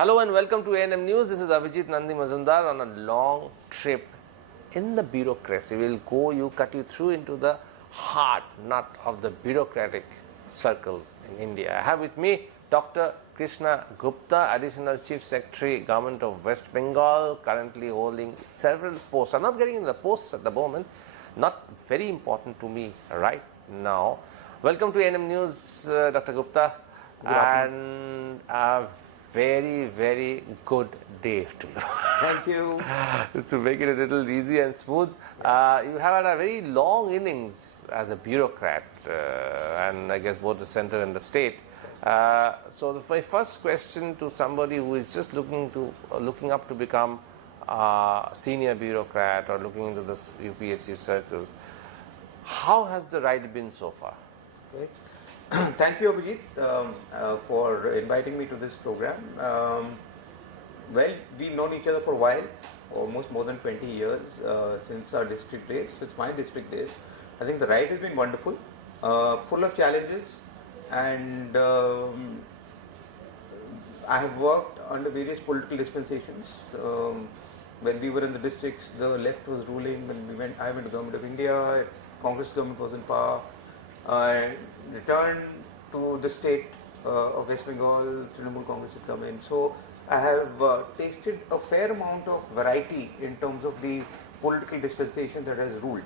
Hello and welcome to A&M News. This is Avijit Nandi Majumdar on a long trip in the bureaucracy. We'll cut you through into the heart, nut of the bureaucratic circles in India. I have with me Dr. Krishna Gupta, Additional Chief Secretary, Government of West Bengal, currently holding several posts. I'm not getting into the posts at the moment, not very important to me right now. Welcome to A&M News, Dr. Gupta. Good afternoon. And very, very good day to you. Thank you. To make it a little easy and smooth, you have had a very long innings as a bureaucrat, and I guess both the center and the state. So my first question to somebody who is just looking up to become a senior bureaucrat or looking into the UPSC circles, how has the ride been so far? Okay. Thank you, Avijit, for inviting me to this program. Well, we've known each other for a while, almost more than 20 years, since our district days, since my district days. I think the ride has been wonderful, full of challenges, and I have worked under various political dispensations. When we were in the districts, the left was ruling. When I went to the Government of India, Congress government was in power. I returned to the state of West Bengal, Trinamool Congress had come in. So I have tasted a fair amount of variety in terms of the political dispensation that has ruled.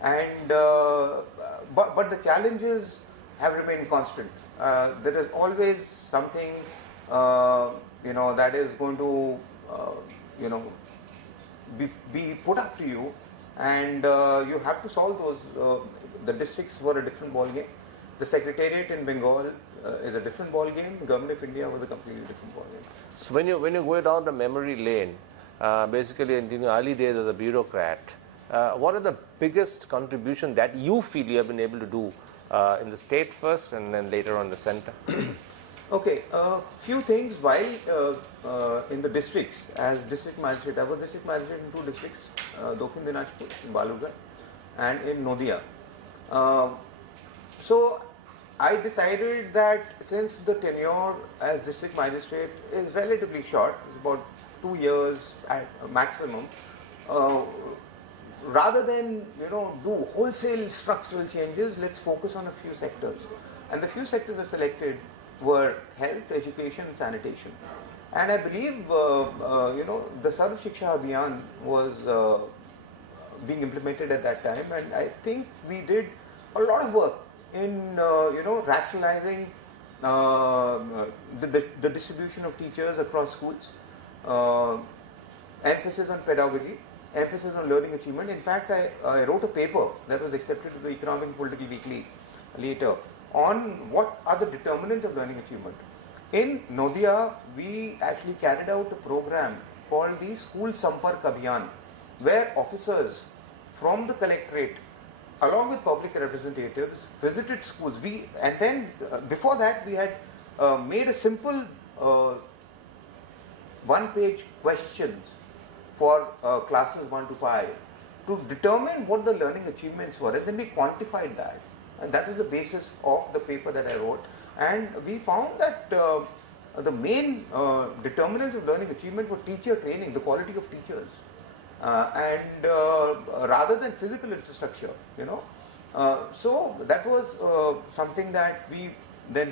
And but the challenges have remained constant. There is always something that is going to be put up to you, and you have to solve those. The districts were a different ball game. The secretariat in Bengal is a different ball game. The Government of India was a completely different ball game. So when you go down the memory lane, basically in the early days as a bureaucrat, what are the biggest contribution that you feel you have been able to do in the state first and then later on the center? Okay, few things. While in the districts, as district magistrate, I was district magistrate in two districts, Dokhin Dinajpur in Balurghat and in Nodia. So I decided that since the tenure as district magistrate is relatively short, it's about 2 years at maximum, rather than do wholesale structural changes, let's focus on a few sectors. And the few sectors I selected were health, education, and sanitation. And I believe the Sarv Shiksha Abhiyan was being implemented at that time, and I think we did a lot of work in rationalizing the distribution of teachers across schools, emphasis on pedagogy, emphasis on learning achievement. In fact, I wrote a paper that was accepted to the Economic and Political Weekly later on what are the determinants of learning achievement. In Nodia, we actually carried out a program called the School Sampark Abhiyan, where officers from the collectorate along with public representatives visited schools. And then before that we had made a simple one-page questions for classes 1 to 5 to determine what the learning achievements were, and then we quantified that, and that is the basis of the paper that I wrote. And we found that the main determinants of learning achievement were teacher training, the quality of teachers, and rather than physical infrastructure, so that was something that we then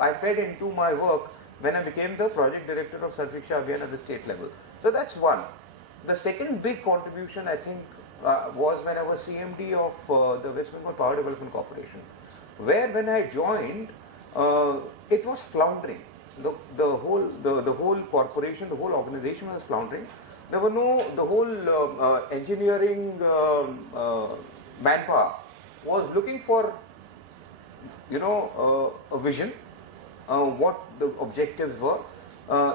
I fed into my work when I became the project director of Sarv Shiksha Abhiyan at the state level. So that's one. The second big contribution, I think, was when I was CMD of the West Bengal Power Development Corporation, where when I joined, it was floundering. The whole corporation, the whole organization was floundering. There were the whole engineering manpower was looking for, a vision, what the objectives were.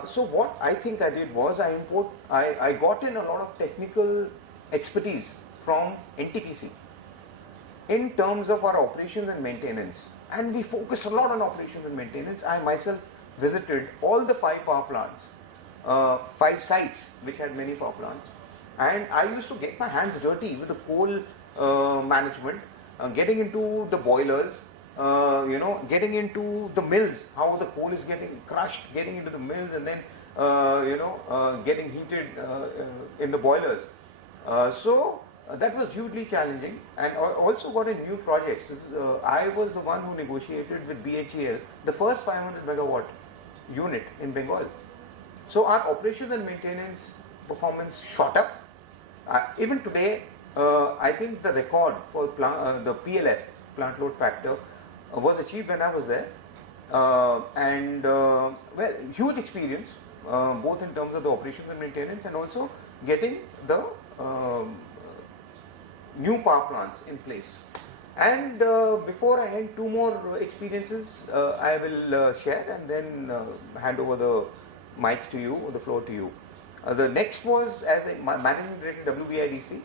So what I think I did was I got in a lot of technical expertise from NTPC in terms of our operations and maintenance, and we focused a lot on operations and maintenance. I myself visited all the 5 power plants, 5 sites which had many power plants, and I used to get my hands dirty with the coal management, getting into the boilers, getting into the mills, how the coal is getting crushed, getting into the mills, and then getting heated in the boilers. That was hugely challenging, and I also got in new projects. I was the one who negotiated with BHEL the first 500 megawatt unit in Bengal. So our operations and maintenance performance shot up. Even today, I think the record for the PLF, plant load factor, was achieved when I was there. Well, huge experience, both in terms of the operations and maintenance, and also getting the new power plants in place. And before I end, two more experiences I will share, and then hand over the mic to you, or the floor to you. The next was as a managing director WBIDC.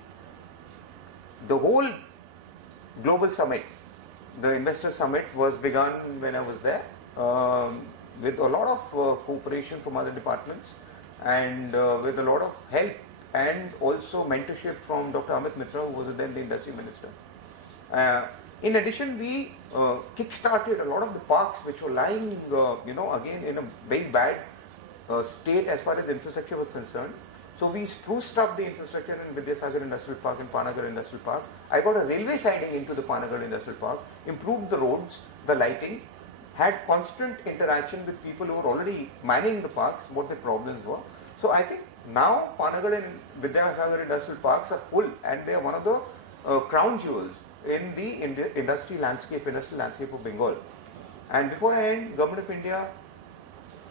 The whole global summit, the investor summit, was begun when I was there, with a lot of cooperation from other departments, and with a lot of help and also mentorship from Dr. Amit Mitra, who was then the industry minister. In addition, we kick-started a lot of the parks which were lying, again in a very bad state as far as infrastructure was concerned. So we spruced up the infrastructure in Vidyasagar Industrial Park and Panagar Industrial Park. I got a railway siding into the Panagar Industrial Park, improved the roads, the lighting, had constant interaction with people who were already manning the parks, what the problems were. So I think now Panagar and Vidyasagar Industrial Parks are full, and they are one of the crown jewels in the industrial landscape of Bengal. And before I end, Government of India,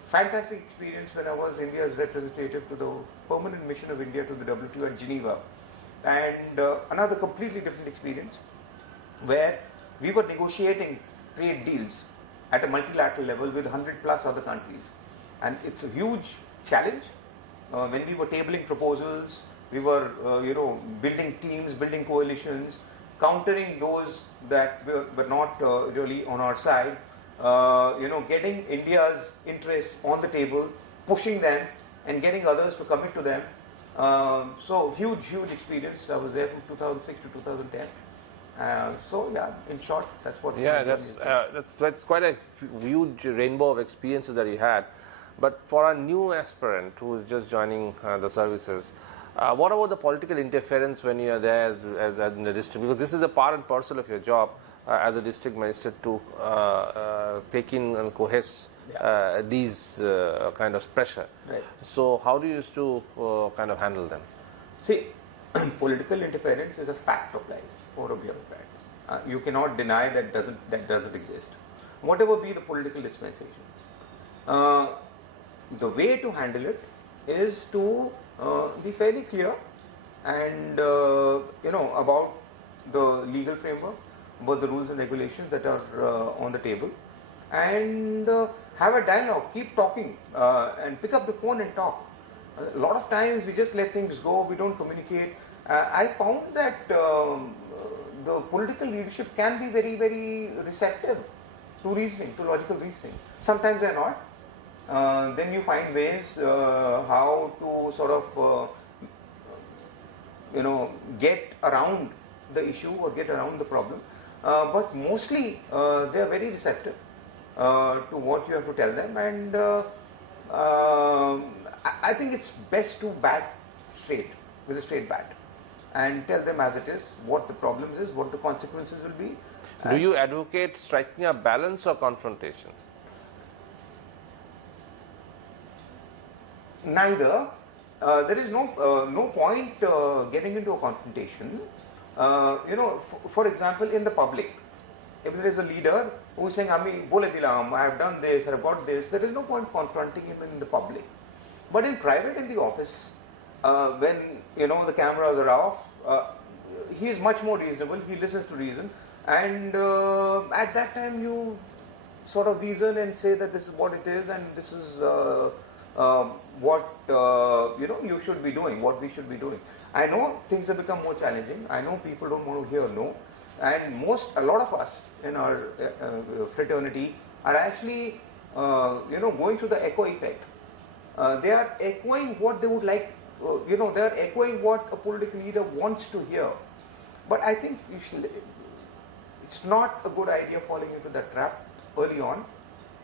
fantastic experience when I was India's representative to the permanent mission of India to the WTO at Geneva, and another completely different experience where we were negotiating trade deals at a multilateral level with 100 plus other countries, and it's a huge challenge. When we were tabling proposals, we were building teams, building coalitions, countering those that were not really on our side. Getting India's interests on the table, pushing them, and getting others to commit to them. So huge experience. I was there from 2006 to 2010. In short, that's what. Yeah, that's quite a huge rainbow of experiences that you had. But for a new aspirant who is just joining the services, what about the political interference when you are there as in the district? Because this is a part and parcel of your job as a district minister to take in and coerce these kind of pressure. Right. So how do you used to kind of handle them? See, political interference is a fact of life for a bureaucrat. You cannot deny that doesn't exist. Whatever be the political dispensation. The way to handle it is to be fairly clear and about the legal framework, about the rules and regulations that are on the table, and have a dialogue, keep talking, and pick up the phone and talk. A lot of times we just let things go, we don't communicate. I found that the political leadership can be very, very receptive to reasoning, to logical reasoning. Sometimes they're not. Then you find ways how to sort of get around the issue or get around the problem. But mostly they are very receptive to what you have to tell them, and I think it's best to bat straight with a straight bat and tell them as it is, what the problems is, what the consequences will be. Do you advocate striking a balance or confrontation? Neither. There is no point getting into a confrontation. For example, in the public, if there is a leader who is saying, "Ami bole dilam, I have done this, I have got this," there is no point confronting him in the public. But in private, in the office, when the cameras are off, he is much more reasonable. He listens to reason, and at that time you sort of reason and say that this is what it is, and this is what you should be doing, what we should be doing. I know things have become more challenging. I know people don't want to hear no, and a lot of us in our fraternity are actually going through the echo effect. They are echoing what they would like. They are echoing what a political leader wants to hear. But I think it's not a good idea falling into that trap early on.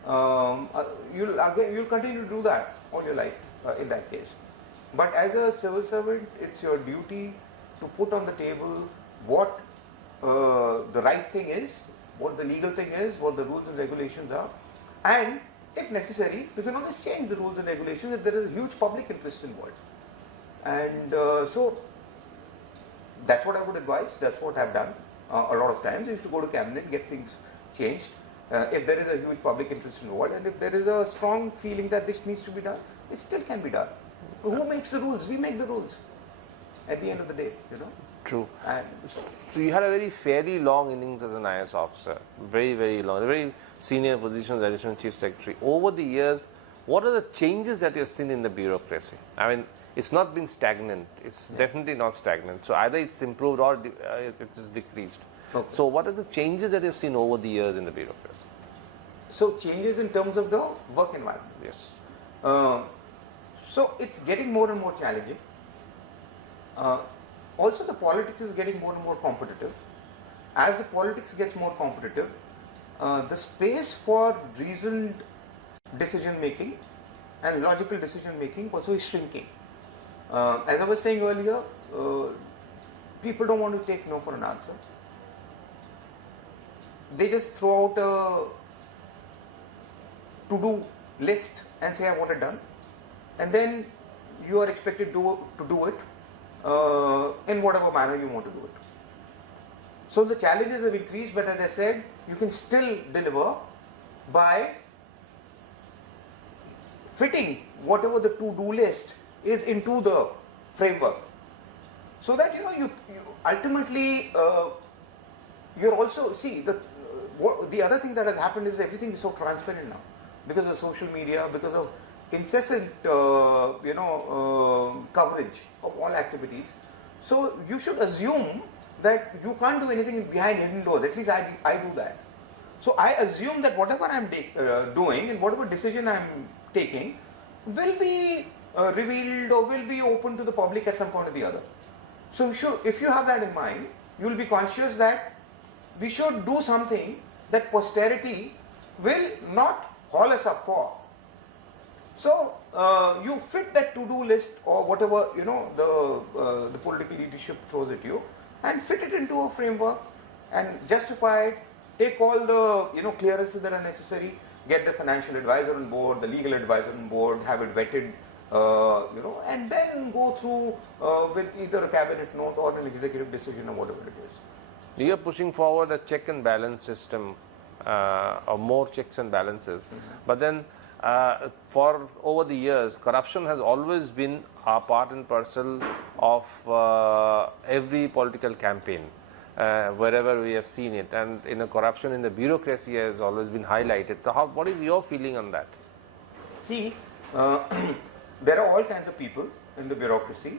you'll continue to do that all your life in that case. But as a civil servant, it's your duty to put on the table what the right thing is, what the legal thing is, what the rules and regulations are, and if necessary, you can always change the rules and regulations if there is a huge public interest involved. And so that's what I would advise, that's what I've done a lot of times. I used to go to cabinet, get things changed. If there is a huge public interest involved, and if there is a strong feeling that this needs to be done, it still can be done. Who makes the rules? We make the rules at the end of the day, you know. True. And so you had a very fairly long innings as an IS officer, very, very long, a very senior position as Additional Chief Secretary. Over the years, what are the changes that you've seen in the bureaucracy? I mean, it's not been stagnant. It's definitely not stagnant. So either it's improved or it's decreased. Okay. So what are the changes that you've seen over the years in the bureaucracy? so changes in terms of the work environment. Yes. So it's getting more and more challenging. Also the politics is getting more and more competitive. As the politics gets more competitive, the space for reasoned decision making and logical decision making also is shrinking. As I was saying earlier, people don't want to take no for an answer. They just throw out a to-do list and say, I want it done. And then you are expected to do it in whatever manner you want to do it. So the challenges have increased, but as I said, you can still deliver by fitting whatever the to-do list is into the framework. So that you ultimately you're also, see, the other thing that has happened is everything is so transparent now because of social media, because of incessant coverage of all activities. So you should assume that you can't do anything behind hidden doors. At least I do that. So I assume that whatever I'm doing and whatever decision I'm taking will be revealed or will be open to the public at some point or the other. So if you have that in mind, you will be conscious that we should do something that posterity will not haul us up for. So you fit that to-do list or whatever the political leadership throws at you, and fit it into a framework and justify it. Take all the clearances that are necessary. Get the financial advisor on board, the legal advisor on board, have it vetted, and then go through with either a cabinet note or an executive decision or whatever it is. You are pushing forward a check and balance system, or more checks and balances. But then, for over the years, corruption has always been a part and parcel of every political campaign, wherever we have seen it. And corruption in the bureaucracy has always been highlighted. So what is your feeling on that? See, there are all kinds of people in the bureaucracy.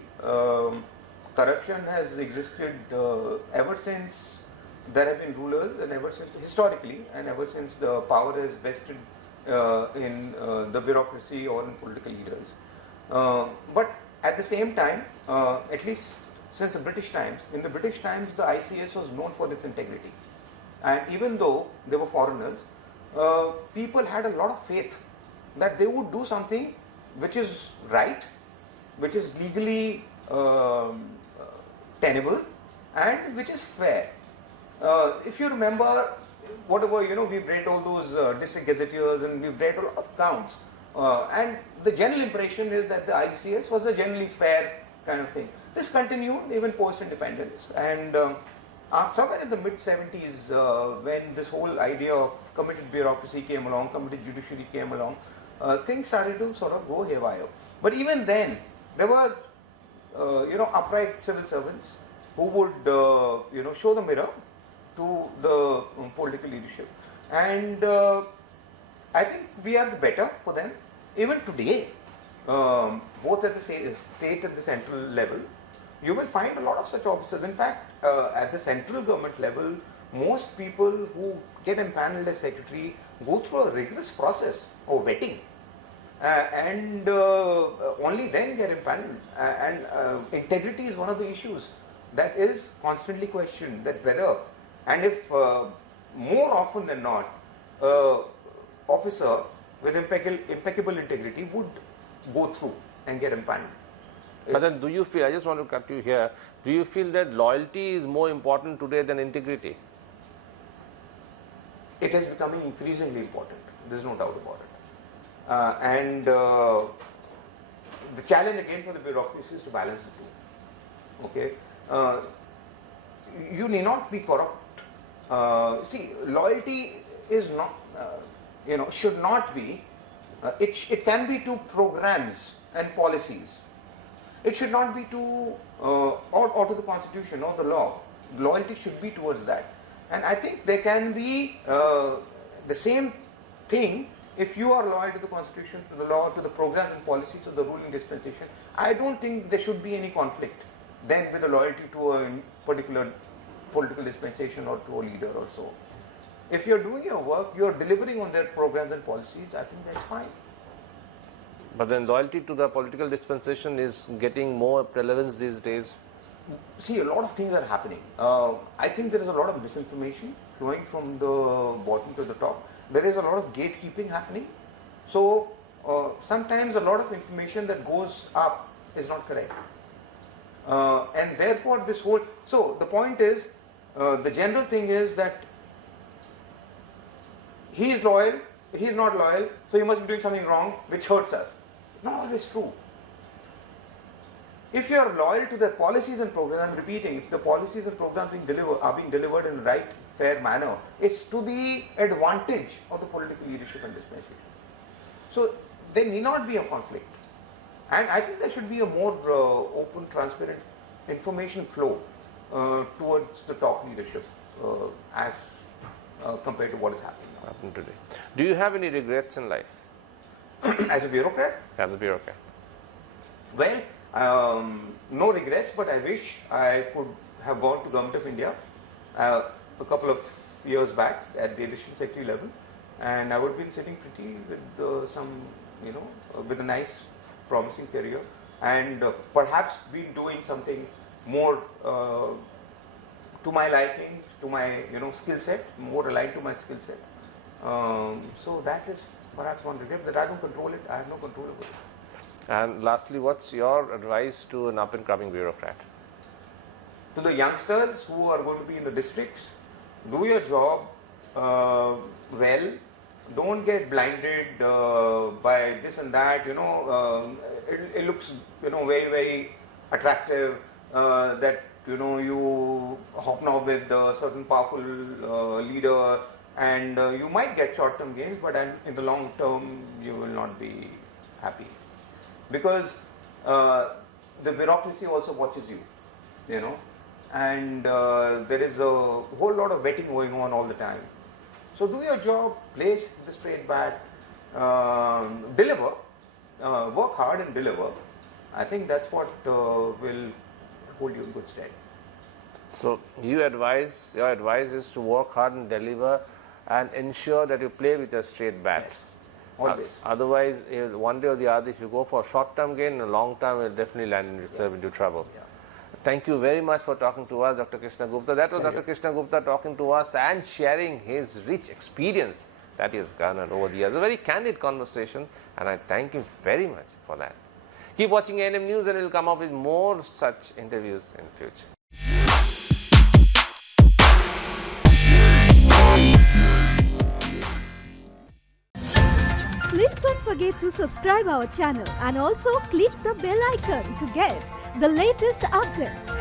Corruption has existed ever since there have been rulers, and ever since historically, and ever since the power has vested in the bureaucracy or in political leaders. But at the same time, at least since the British times, in the British times the ICS was known for its integrity. And even though they were foreigners, people had a lot of faith that they would do something which is right, which is legally tenable, and which is fair. If you remember, whatever, we've read all those district gazetteers and we've read a lot of accounts, and the general impression is that the ICS was a generally fair kind of thing. This continued even post-independence, and somewhere in the mid-70s, when this whole idea of committed bureaucracy came along, committed judiciary came along, things started to sort of go haywire. But even then, there were upright civil servants who would show the mirror to the political leadership, and I think we are the better for them. Even today, both at the state and the central level, you will find a lot of such officers. In fact, at the central government level, most people who get empaneled as secretary go through a rigorous process of vetting, and only then get empaneled. And integrity is one of the issues that is constantly questioned, that whether, and if more often than not, officer with impeccable integrity would go through and get empaneled. But then do you feel, I just want to cut you here, do you feel that loyalty is more important today than integrity? It is becoming increasingly important. There's no doubt about it. The challenge again for the bureaucracy is to balance the two. Okay, you need not be corrupt. See, loyalty is not, should not be. It can be to programs and policies. It should not be to or to the constitution or the law. Loyalty should be towards that. And I think there can be the same thing if you are loyal to the constitution, to the law, to the program and policies of the ruling dispensation. I don't think there should be any conflict then with the loyalty to a particular political dispensation or to a leader or so. If you're doing your work, you're delivering on their programs and policies, I think that's fine. But then loyalty to the political dispensation is getting more relevance these days. See, a lot of things are happening. I think there is a lot of misinformation flowing from the bottom to the top. There is a lot of gatekeeping happening. So, sometimes a lot of information that goes up is not correct. And therefore this whole, so the point is, the general thing is that he is loyal, he is not loyal, so he must be doing something wrong which hurts us. Not always true. If you are loyal to the policies and programs, I'm repeating, if the policies and programs are being delivered in the right, fair manner, it's to the advantage of the political leadership and dispensation. So there need not be a conflict. And I think there should be a more open, transparent information flow towards the top leadership as compared to what is happening now. Today. Do you have any regrets in life? As a bureaucrat? As a bureaucrat. Well, no regrets, but I wish I could have gone to Government of India a couple of years back at the additional secretary level, and I would have been sitting pretty with with a nice, promising career, and perhaps been doing something more to my liking, to my skill set, more aligned to my skill set. So that is perhaps one regret, that I don't control it. I have no control over it. And lastly, what's your advice to an up-and-coming bureaucrat? To the youngsters who are going to be in the districts, do your job well. Don't get blinded by this and that. It looks very, very attractive that you hobnob with a certain powerful leader, and you might get short-term gains, but in the long term you will not be happy, because the bureaucracy also watches you, and there is a whole lot of vetting going on all the time. So do your job, play the straight bat, deliver, work hard and deliver. I think that's what will hold you in good stead. So your advice is to work hard and deliver, and ensure that you play with your straight bats. Yes, always. Otherwise, one day or the other, if you go for short-term gain, in the long term, you'll definitely land yourself into trouble. Yeah. Thank you very much for talking to us, Dr. Krishna Gupta. That was Dr. Krishna Gupta talking to us and sharing his rich experience that he has garnered over the years. A very candid conversation, and I thank him very much for that. Keep watching A&M News, and we'll come up with more such interviews in future. Please don't forget to subscribe our channel and also click the bell icon to get the latest updates.